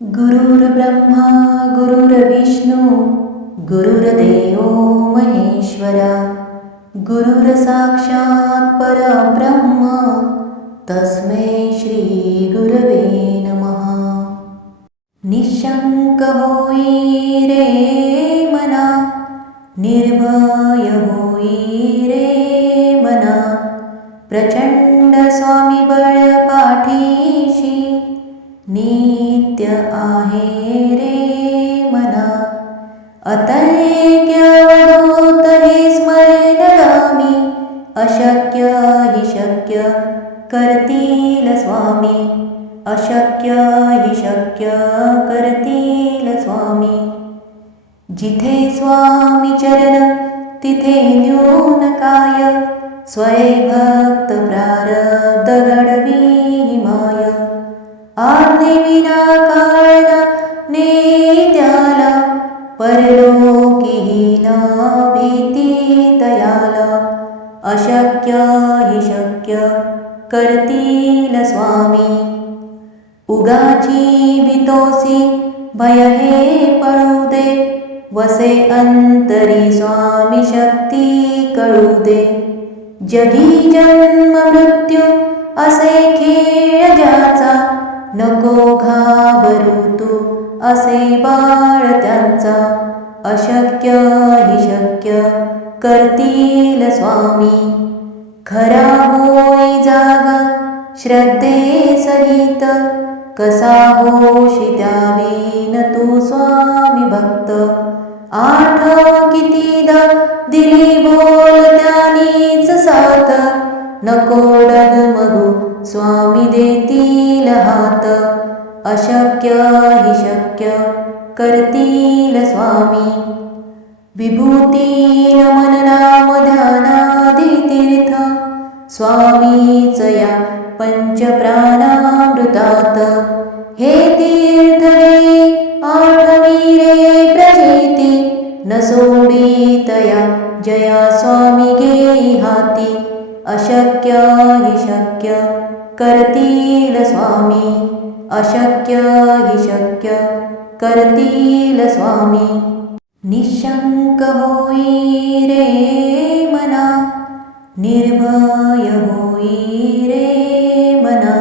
गुरुर्ब्रह्मा गुरुर्विष्णू गुरुर्देवो महेश्वरा गुरुर्साक्षात् परब्रह्म तस्मै श्री गुरवे नमः. निशंक होई रे मना, निर्भय होई रे मना, प्रचंड स्वामी बळ पाठीशी नित्य आहे रे मना. अतैक्य अवधूत हे स्मरणगामी, अशक्य हि शक्य करतील स्वामी, अशक्य हि शक्य करतील स्वामी. जिथे स्वामी चरण तिथे न्यून काय, स्वयं भक्त प्रारब्ध घडवी माय. आज्ञेविना काळना नेत्याला, परलोकीही ना भीती तयाला. अशक्य हि शक्य करतील स्वामी. उगाची भीतोसी भय हे पळू दे, वसे अंतरी स्वामी शक्ती कळू दे. जगी जन्म मृत्यू असे खेळ ज्याचा, नको घाबरू तू असे बाळ त्यांचा. अशक्य हि शक्य करतील स्वामी. खरा होई जागा श्रद्धे सहित, कसा होशी त्यावीन तू स्वामी भक्त. आठव कितीदा दिली बोल त्यानीच साथ, नको डगमगू स्वामी देतील हात. अशक्य हि शक्य करतील स्वामी. विभूतीन मन नाम ध्यानादी तीर्थ, स्वामीच या पंचप्राणामृतात. हे तीर्थ रे आठवी रे प्रचिती, न सोडितया जया स्वामी घेई हाती. अशक्य हि शक्य करतील स्वामी, अशक्य हि शक्य करतील स्वामी. निशंक होई रे मना, निर्भय होई रे मना,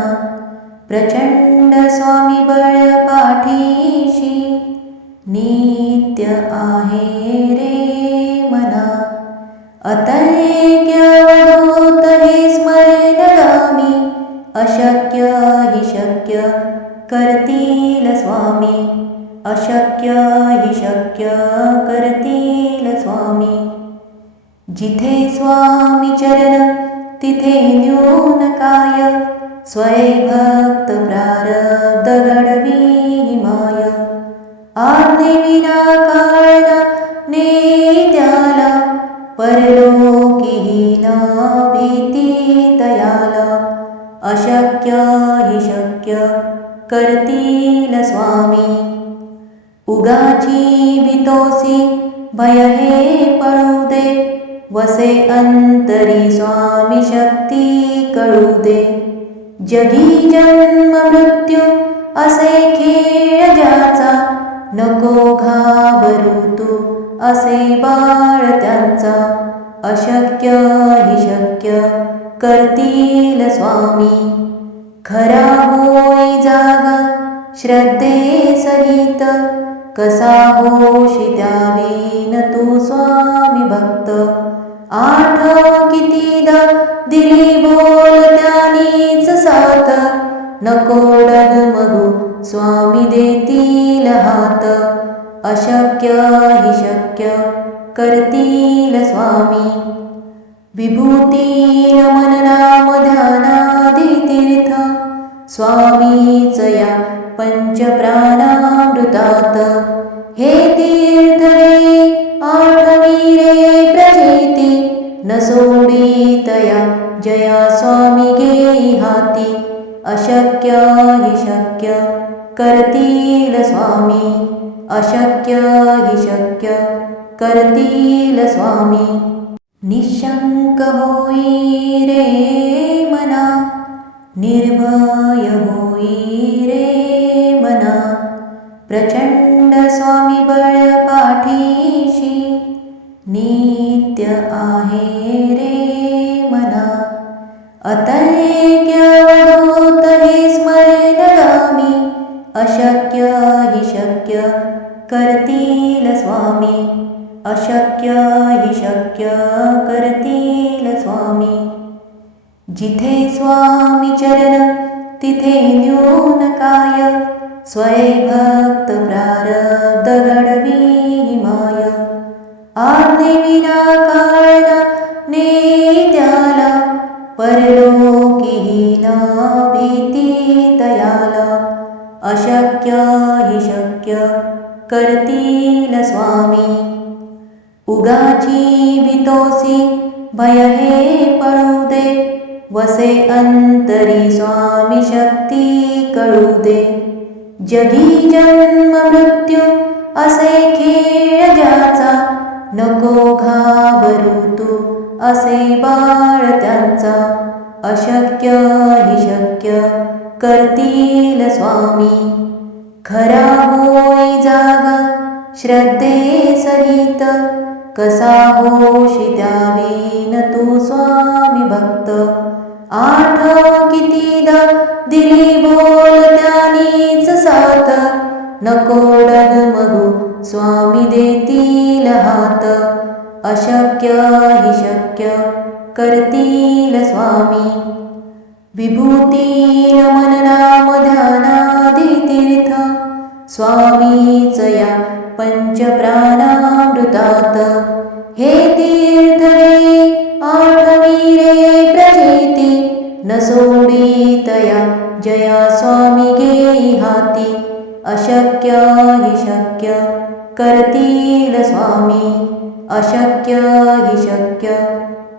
प्रचंड स्वामी बळ पाठीशी नित्य आहे रे मना. अतैक्य अवधूत हे स्मरणगामी, अशक्य हि शक्य करतील स्वामी, अशक्य हि शक्य करतील स्वामी. जिथे स्वामी चरण तिथे न्यून काय, स्वयं भक्त प्रारब्ध घडवी माय. आज्ञेविना काळना नेत्याला, परलोकीही ना भीती तयाला. अशक्य हि शक्य करतील स्वामी. उगाची भीतोसी भय हे पळू दे, वसे अंतरी स्वामी शक्ती कळू दे. जगी जन्म मृत्यू असे खेळ ज्याचा, नको घाबरू तू असे बाळ त्यांचा. अशक्य हि शक्य करतील स्वामी. खरा होई जागा श्रद्धे सहित, कसा होशी त्यावीन तू स्वामी भक्त. आठव कितीदा दिली बोल त्यानीच साथ, नको डगमगू स्वामी देतील हात. अशक्य हि शक्य करतील स्वामी. विभूतीन मन नाम ध्यानादी तीर्थ, स्वामीच या पंचप्राणामृतात. हे तीर्थ रे आठवी रे प्रचिती, न सोडितया जया स्वामी घेई हाती. अशक्य हि शक्य करतील स्वामी, अशक्य हि शक्य करतील स्वामी. निशंक होई रे मना, निर्भय होई रे मना, प्रचंड स्वामी बळ पाठीशी नित्य आहे रे मना. अतैक्य अवधूत हे स्मरणगामी अशक्य हि शक्य करतील स्वामी. अशक्य हि शक्य करतील स्वामी. जिथे स्वामी चरण तिथे न्यून काय. स्वयंभक्त प्रारब्ध घडवी माय. आज्ञेविना काळना नेत्याला परलोकीही ना भीती तयाला. अशक्य हि शक्य करतील स्वामी. उगाची भीतोसी भय हे पळू दे. वसे अंतरी स्वामी शक्ती कळू दे. जगी जन्म मृत्यू असे खेळ ज्याचा. नको घाबरू तू असे बाळ त्यांचा. अशक्य हि शक्य करतील स्वामी. खरा होई जागा श्रद्धे सहित. कसा होशी त्यावीन तू स्वामी भक्त. आठव कितीदा दिली बोल त्यानीच साथ. नको डगमगू स्वामी देतील हात. अशक्य हि शक्य करतील स्वामी. विभूतीन मन नाम ध्यानादी तीर्थ. स्वामीच या पंचप्राणामृतात. हे तीर्थ रे आठवी रे प्रचिती. न सोडितया जया स्वामी घेई हाती. अशक्य हि शक्य करतील स्वामी. अशक्य हि शक्य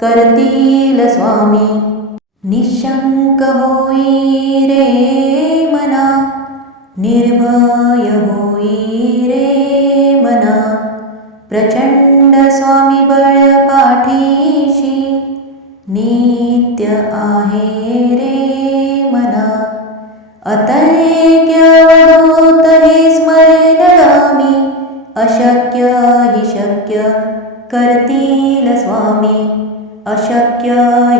करतील स्वामी. निशंक होई रे मना. निर्भय होई रे मना. प्रचंड स्वामी बळ पाठीशी नित्य आहे रे मना. अतैक्य अवधूत हे स्मरणगामी अशक्य हि शक्य करतील स्वामी. अशक्य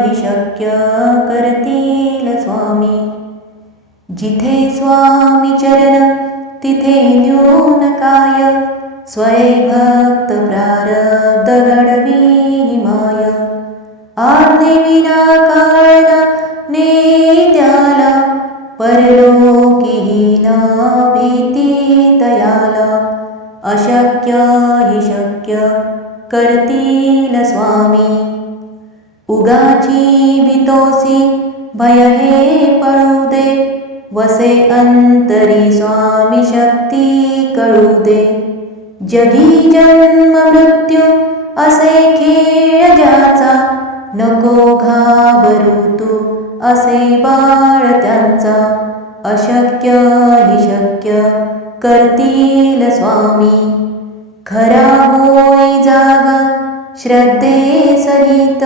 हि शक्य करतील स्वामी. जिथे स्वामी चरण तिथे न्यून काय. स्वयंभक्त प्रारब्ध घडवी माय. आज्ञेविना काळना नेत्याला परलोकीही ना भीती तयाला. अशक्य हि शक्य करतील स्वामी. उगाची भीतोसी भय हे पळू दे. वसे अंतरी स्वामी शक्ती कळू दे. जगी जन्म मृत्यू असे खेळ ज्याचा. नको घाबरू तू असे बाळ त्यांचा. अशक्य हि शक्य करतील स्वामी. खरा होई जागा श्रद्धे सहित.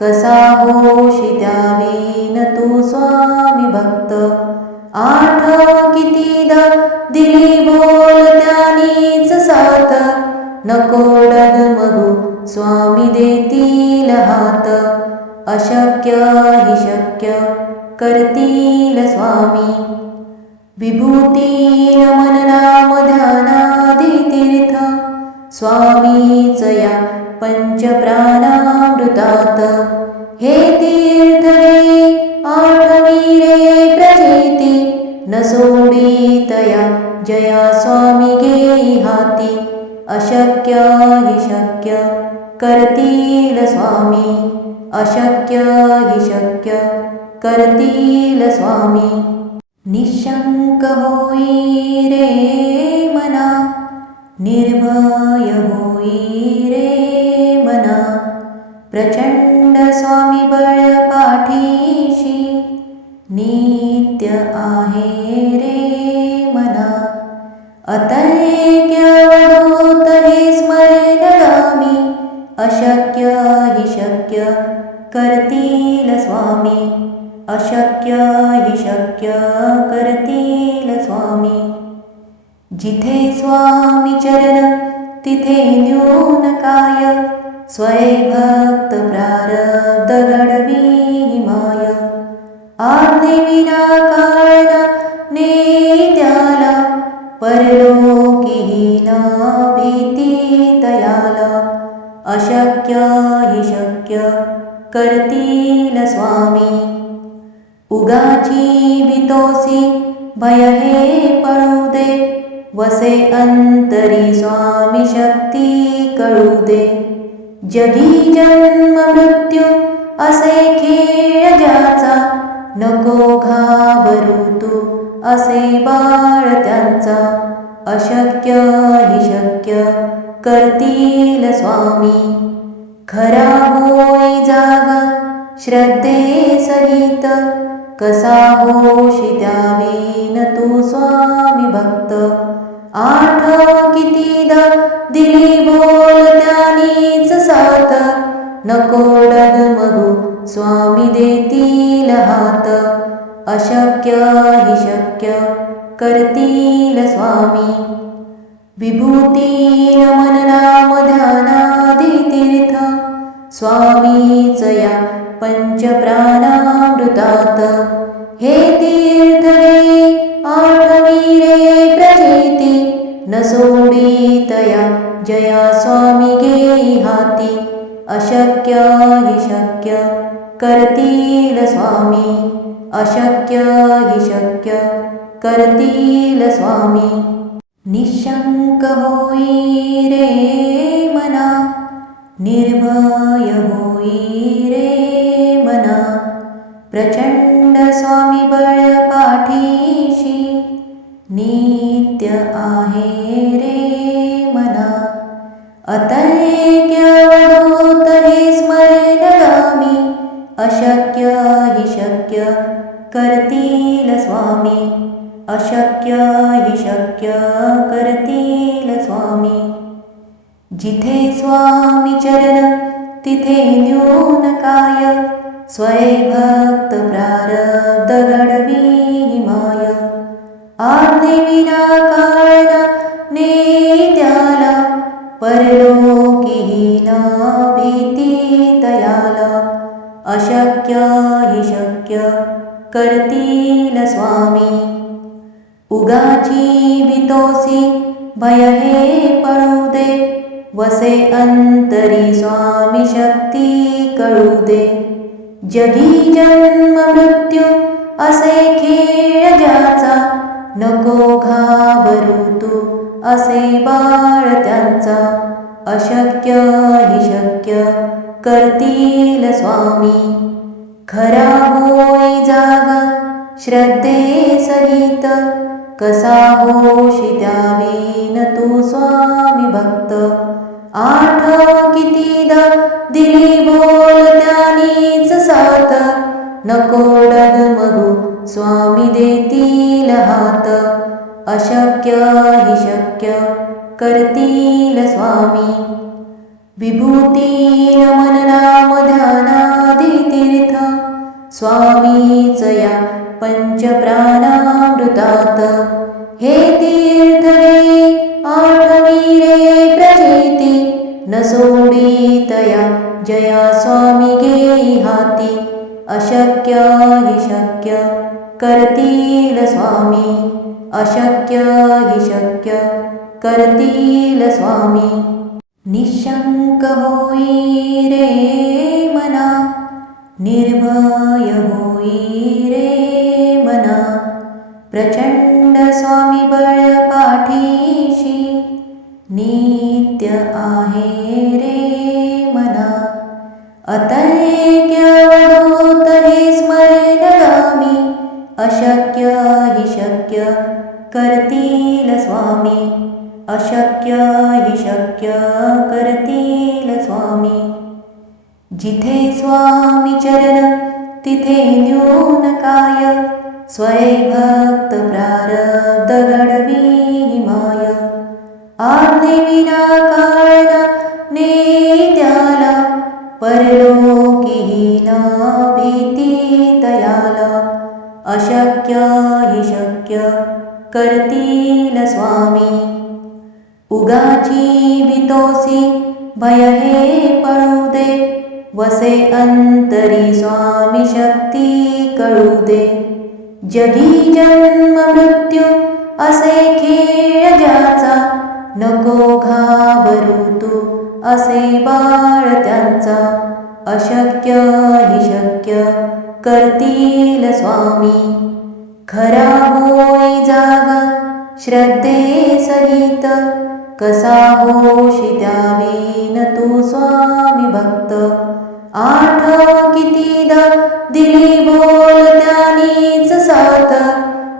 कसा होशी त्यावीन तू स्वामी भक्त. आठव कितीदा दिली बोल त्यानीच साथ. नको डगमगू स्वामी देतील हात. अशक्य हि शक्य करतील स्वामी. विभूतीन मन नाम ध्यानादी तीर्थ. स्वामीच या पंचप्राणामृतात. हे तीर्थ रे आठवी रे प्रचिती. न सोडितया जया स्वामी घेई हाती. अशक्य हि शक्य करतील स्वामी. अशक्य हि शक्य करतील स्वामी. निशंक होई रे मना. निर्भय होई रे मना. प्रचंड स्वामी बळ पाठीशी नित्य आहे रे मना. अतैक्य अवधूत हे स्मरणगामी अशक्य हि शक्य करतील स्वामी. अशक्य हि शक्य करतील स्वामी. जिथे स्वामी चरण तिथे न्यून काय, स्वयंभक्त प्रारब्ध घडवी माय. आज्ञेविना काळना नेत्याला, परलोकीही ना भीती तयाला. अशक्य हि शक्य करतील स्वामी, उगाची भीतोसी भय हे पळू दे. वसे अंतरी स्वामी शक्ती कळू दे. जगी जन्म मृत्यू असे खेळ ज्याचा, नको घाबरू तू असे बाळ त्यांचा. अशक्य हि शक्य करतील स्वामी, खरा होई जागा श्रद्धे सहित. कसा होशी त्यावीन तू स्वामी भक्त. आठव कितीदा दिली बोल त्यानीच साथ, नको डगमगू स्वामी देतील हात. अशक्य हि शक्य करतील स्वामी, विभूती नमन नाम ध्यानादी तीर्थ. स्वामीच या पंचप्राणामृतात, हे तीर्थ घे आठवी रे प्रचिती. न सोडितया जया स्वामी घेई हाती. अशक्य हि शक्य करतील स्वामी, अशक्य हि शक्य करतील स्वामी. निशंक होई रे मना, निर्भय होई रे मना. प्रचंड स्वामी बळ पाठीशी, नित्य आहे रे मना. अतैक्य अवधूत हे स्मरणगामी, अशक्य हि शक्य करतील स्वामी, अशक्य हि शक्य करतील स्वामी. जिथे स्वामी चरण तिथे न्यून काय, स्वयंभक्त प्रारब्ध घडवी माय. आज्ञेविना काळना नेत्याला, परलोकीही ना भीती तयाला. अशक्य हि शक्य करतील स्वामी, उगाची भीतोसी भय हे पळू दे. वसे अंतरी स्वामी शक्ती कळू दे. जगी जन्म मृत्यू असे खेळ ज्याचा, नको घाबरू तू असे बाळ त्यांचा. अशक्य हि शक्य करतील स्वामी, खरा होई जागा श्रद्धे सहित. कसा होशी त्यावीन तू स्वामी भक्त. आठव कितीदा दिली बोल त्यानीच साथ, नको डगमगू स्वामी देतील हात. अशक्य हि शक्य करतील स्वामी, विभूती नमन नाम ध्यानादी तीर्थ. स्वामीच या पंचप्राणामृतात, हे तीर्थ घे आठवी रे प्रचिती. न सोडितया जया स्वामी घेई हाती. अशक्य हि शक्य करतील स्वामी, अशक्य हि शक्य करतील स्वामी. निशंक होई रे मना, निर्भय होई रे मना. प्रचंड स्वामी बळ पाठीशी, नित्य आहे रे मना. अतैक्य अवधूत हे स्मरणगामी, अशक्य हि शक्य करतील स्वामी, अशक्य हि शक्य करतील स्वामी. जिथे स्वामी चरण तिथे न्यून काय, स्वयंभक्त प्रारब्ध घडवी माय. आज्ञेविना काळना नेत्याला, परलोकीही ना भीती तयाला. अशक्य हि शक्य करतील स्वामी, उगाची भीतोसी भय हे पळू दे, वसे अंतरी स्वामी शक्ती कळू दे. जगी जन्म मृत्यू असे खेळ ज्याचा, नको घाबरू तू असे बाळ त्यांचा. अशक्य हि शक्य करतील स्वामी, खरा होई जागा श्रद्धे सहित. कसा होशी त्यावीन तू स्वामी भक्त, आठव कितीदा दिली बोल त्यानीच साथ.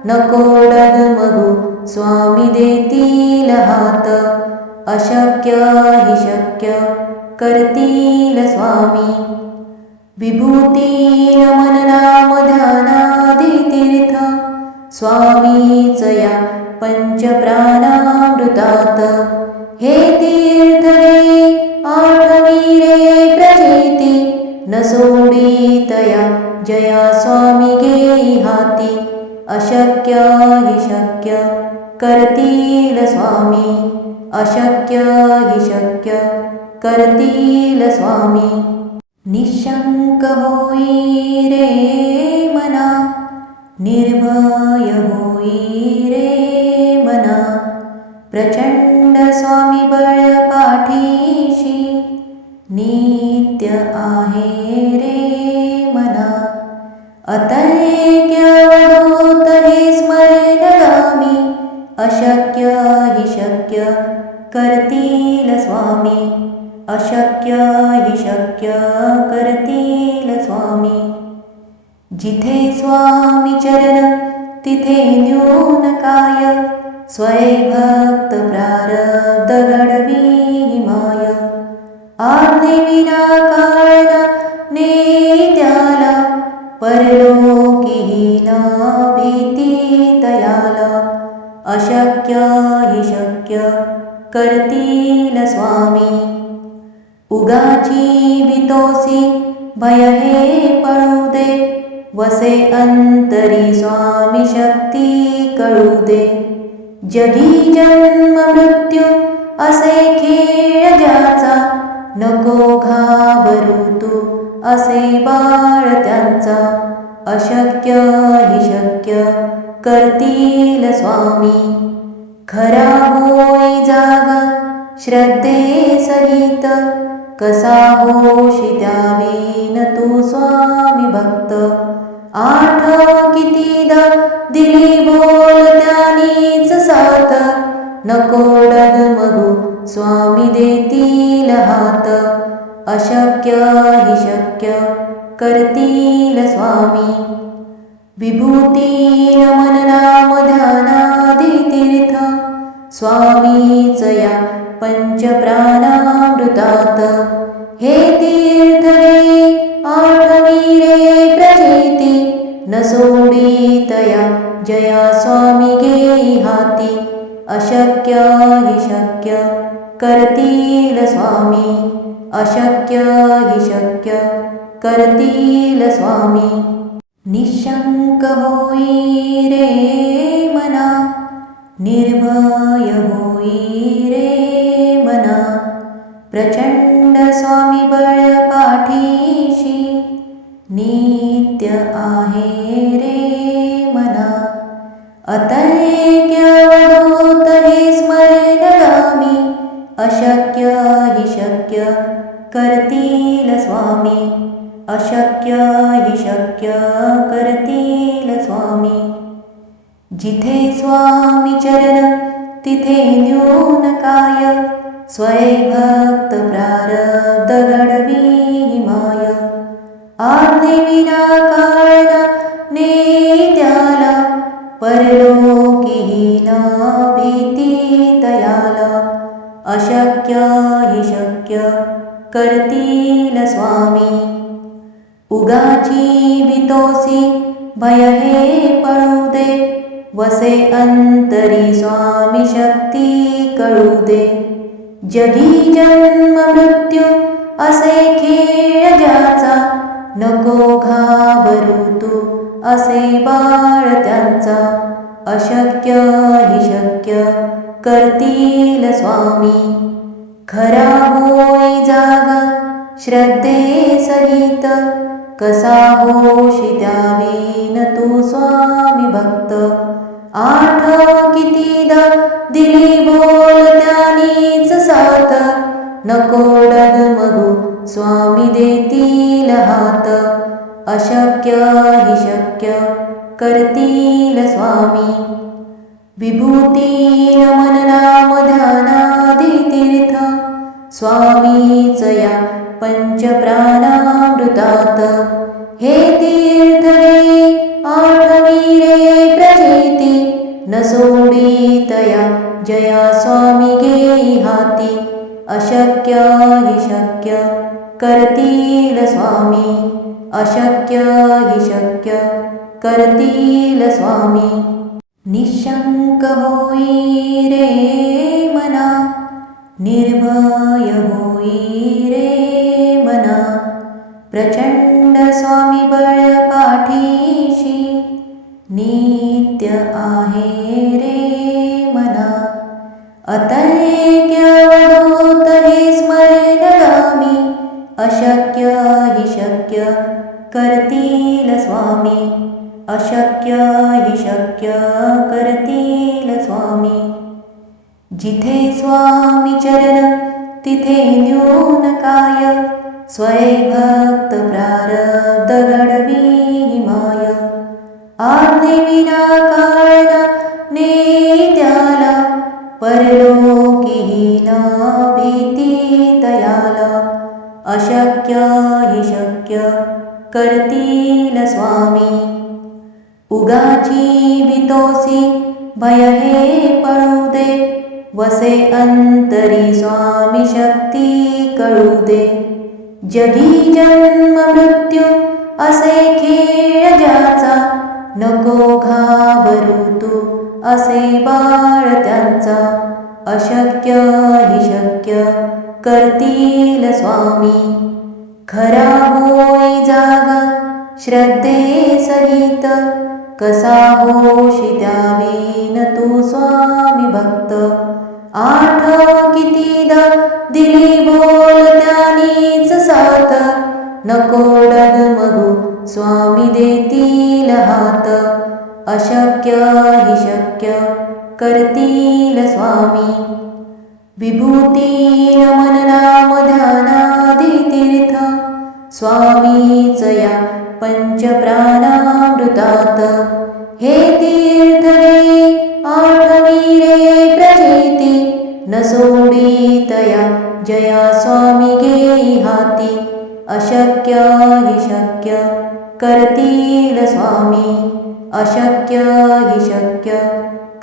नको डगमगू स्वामी देतील हात, अशक्य हि शक्य करतील स्वामी. विभूती मन नाम ध्यानादी तीर्थ, स्वामीच या पंचप्राणामृतात. हे तीर्थ घे आठवी रे प्रचिती, न सोडित या जया स्वामी घेई हाती. अशक्य हि शक्य करतील स्वामी, अशक्य हि शक्य करतील स्वामी. निशंक होई रे मना, निर्भय होई रे मना. प्रचंड स्वामी बळ पाठीशी, नित्य आहे रे मना. अतैक्य अवधूत हे स्मरणगामी, अशक्य हि शक्य करतील स्वामी, अशक्य हि शक्य करतील स्वामी. जिथे स्वामी चरण तिथे न्यून काय, स्वयंभक्त प्रारब्ध घडवी माय. आज्ञेविना काळना ने त्याला, परलोकी ना भीती तयाला. अशक्य हि शक्य करतील स्वामी. उगाची भीतोसी भय हे पळू दे, वसे अंतरी स्वामी शक्ती कळू दे. जगी जन्म मृत्यू असे खेळ ज्याचा, नको घाबरू तू असे बाळ त्यांचा. अशक्य हि शक्य करतील स्वामी, खरा होई जागा श्रद्धे सहित. कसा होशी त्यावीन तू स्वामी भक्त, आठव कितीदा दिली बोल त्यानीच साथ. नको डगमगू स्वामी देतील हात, अशक्य हि शक्य करतील स्वामी. विभूती मन नाम ध्यानादी तीर्थ, स्वामीच या पंचप्राणामृतात. हे तीर्थ घे आठवी रे प्रचिती, न सोडित या जया स्वामी घेई हाती. अशक्य हि शक्य करतील स्वामी, अशक्य हि शक्य करतील स्वामी. निशंक होई रे मना, निर्भय होई रे मना. प्रचंड स्वामी बळ पाठीशी, नित्य आहे रे मना. अतैक्य अवधूत हे स्मरणगामी, अशक्य हि शक्य करतील स्वामी, अशक्य हि शक्य करतील स्वामी. जिथे स्वामी चरण तिथे न्यून काय, स्वयंभक्त प्रारब्ध घडवी माय. आज्ञेविना काळना ने त्याला, परलोकी ना भीती तयाला. अशक्य हि शक्य करतील स्वामी. उगाची भीतोसी भय हे पळू दे, वसे अंतरी स्वामी शक्ती कळू दे. जगी जन्म मृत्यू असे खेळ ज्याचा, नको घाबरू तू असे बाळ त्यांचा. अशक्य हि शक्य करतील स्वामी. खरा होई जागा श्रद्धे सहित, कसा होशी त्यावीन तू स्वामी भक्त. आठव कितीदा दिली बोल त्यानीच साथ, नको डगमगू स्वामी देतील हात. अशक्य हि शक्य करतील स्वामी. विभूतीन मन नाम ध्यानादी तीर्थ, स्वामीच या पंचप्राणामृतात. हे तीर्थ घे आठवी रे प्रचिती, न सोडितया जया स्वामी घेई हाती. अशक्य हि शक्य करतील स्वामी. अशक्य हि शक्य करतील स्वामी. निशंक होई रे मना, निर्भय होई रे मना. प्रचंड स्वामी बळ पाठीशी, नित्य आहे रे मना. अतैक्य अवधूत हे स्मरणगामी, अशक्य हि शक्य करतील स्वामी. अशक्य हि शक्य करतील स्वामी. जिथे स्वामी चरण तिथे न्यून काय, स्वय भक्त प्रारब्ध घडवी माय. आज्ञेविना काळना ने त्याला, परलोकीही ना भीती तयाला. अशक्य हि शक्य करतील स्वामी. उगाची भीतोसी भय हे पळू दे, वसे अंतरी स्वामी शक्ती कळू दे. जगी जन्म मृत्यू असे खेळ ज्याचा, नको घाबरू तू असे बाळ त्यांचा. अशक्य हि शक्य करतील स्वामी. खरा होई जागा श्रद्धे सहित, कसा होशी त्यावीन तू स्वामी भक्त. आठव कितीदा दिली बोल त्यानीच साथ, नको डगमगू स्वामी देतील हात. अशक्य हि शक्य करतील स्वामी. विभूतीन मन नाम ध्यानादी तीर्थ, स्वामीच या पंचप्राणामृतात. हे तीर्थ घे आठवी रे प्रचिती, न सोडितया जया स्वामी घेई हाती. अशक्य हि शक्य करतील स्वामी. अशक्य हि शक्य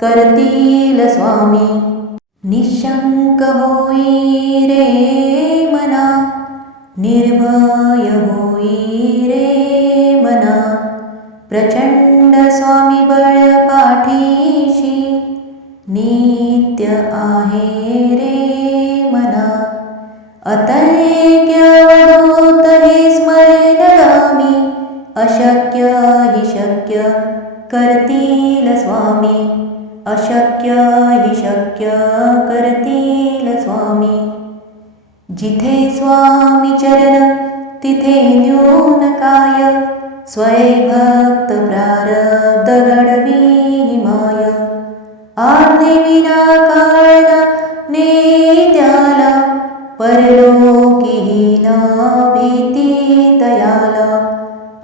करतील स्वामी. निशंक होई रे मना, निर्भय होई रे मना. प्रचंड स्वामी बळ पाठीशी, नित्य आहे रे मना. अतैक्य अवधूत हे स्मरणगामी, अशक्य हि शक्य करतील स्वामी. अशक्य हि शक्य करतील स्वामी. जिथे स्वामी चरण तिथे न्यून काय, स्वय भक्त प्रारब्ध घडवी माय. आज्ञेविना काळना ने त्याला, परलोकीही ना भीती तयाला.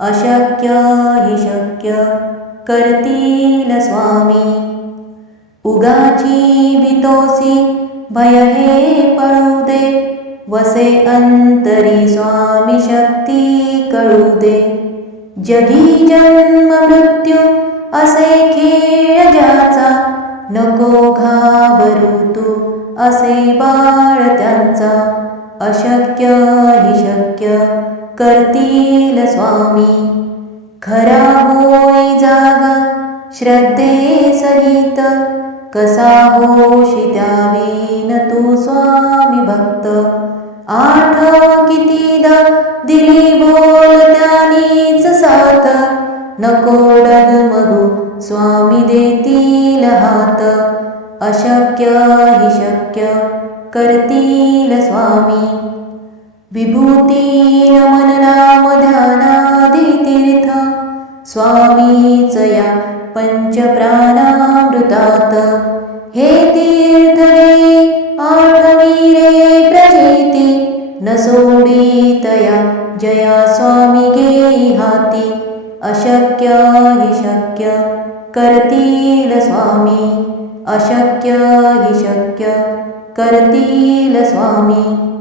अशक्य हि शक्य करतील स्वामी. उगाची भीतोसी भय हे पळू दे, वसे अंतरी स्वामी शक्ती कळू दे. जगी जन्म मृत्यू असे खेळ ज्याचा, नको घाबरू तू असे बाळ त्यांचा. अशक्य हि शक्य करतील स्वामी. खरा होई जागा श्रद्धे सहित, कसा होशी त्यावीन तू स्वामी भक्त. आठव कितीदा दिली बोल त्यानीच साथ, नको डगमगू स्वामी देतील हात. अशक्य हि शक्य करतील स्वामी. विभूती नमन नाम ध्यानादी तीर्थ स्वामीच या पंचप्राणामृतात. हे तीर्थ घे आठवी रे प्रचिती. न सोडितया जया स्वामी घेई हाती. अशक्य हि शक्य करतील स्वामी. अशक्य हि शक्य करतील स्वामी.